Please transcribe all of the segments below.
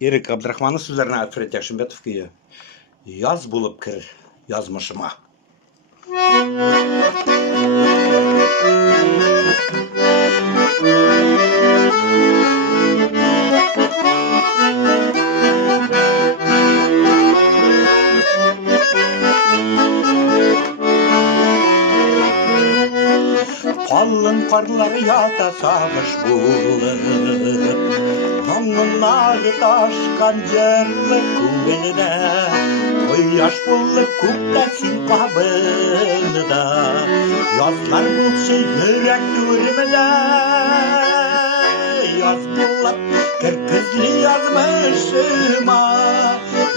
Ерік Абдрахманов сөздеріне Альфред Яшымбетовке яз болып кір язмышыма. Қалың қарлар ята сағыш болып, мұңын ағыт ашқан жерлі көңілді, қояш болып көктәсін қабынды, язлар болшы жүрек түрімді, яз болып кіркізлі язмышыма,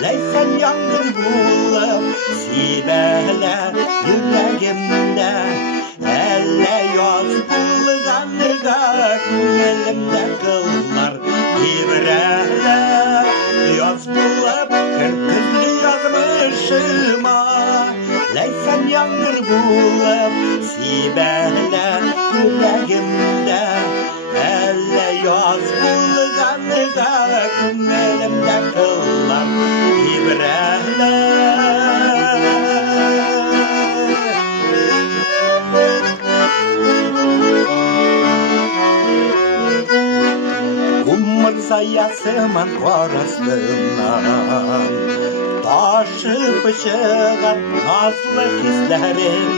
ләйсән яңғыр болып себәлі жүрегімді. Әлі яз болғанға көңілімді қылар кейбірәлі, яз болып кіркізлі язмышыма, ләйсән яңғыр болып себәлі жүрегімді. Әлі яз болғанға көңілімді қылар кейбірәлі. Саясыман қорасынан ташып шығар назлы хисләрім,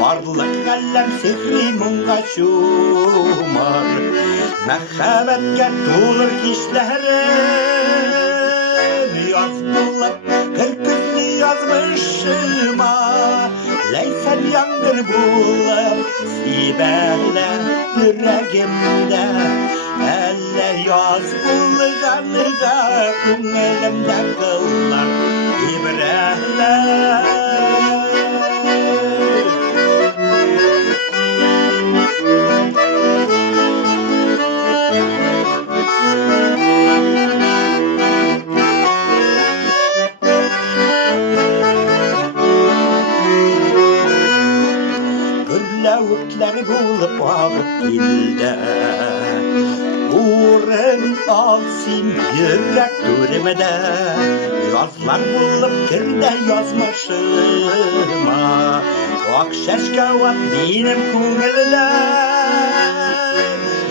барлық әлем сихри мұңға шумар, мәхәббәткә толыр кишләрім. Яз болып кіркізлі язмышыма, ләйсән яңғыр болып себәлі жүрегімді. Әлі яз болғанға көңілімді қылар кейбірәлі. Күрләуіклер болып ағып келді, Урын алсын жүрек түрімді, язлар болып кірді язмышыма, ақ шәшке ат менің көңілді.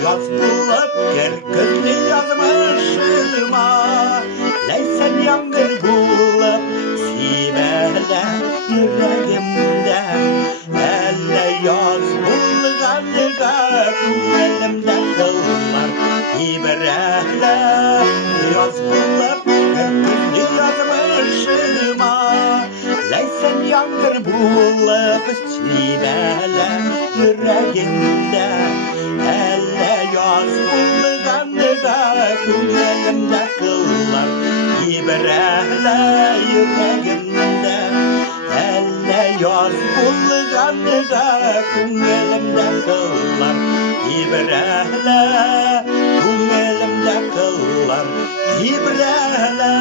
Яз болып кіркізлі язмышыма, ләйсән яңғыр болып себәлі жүрегімді. Әлі яз болғанға көңілімді қылар кейбірәлі, яз болып кіркізлі язмышыма, ләйсән яңғыр болып себәлі жүрегімді. Әлі яз болғанға көңілімді қылар кейбірәлі жүрегімді. Әлі яз болғанға көңілімді қылар кейбірәлі, көңілімді қылар кейбірәлі.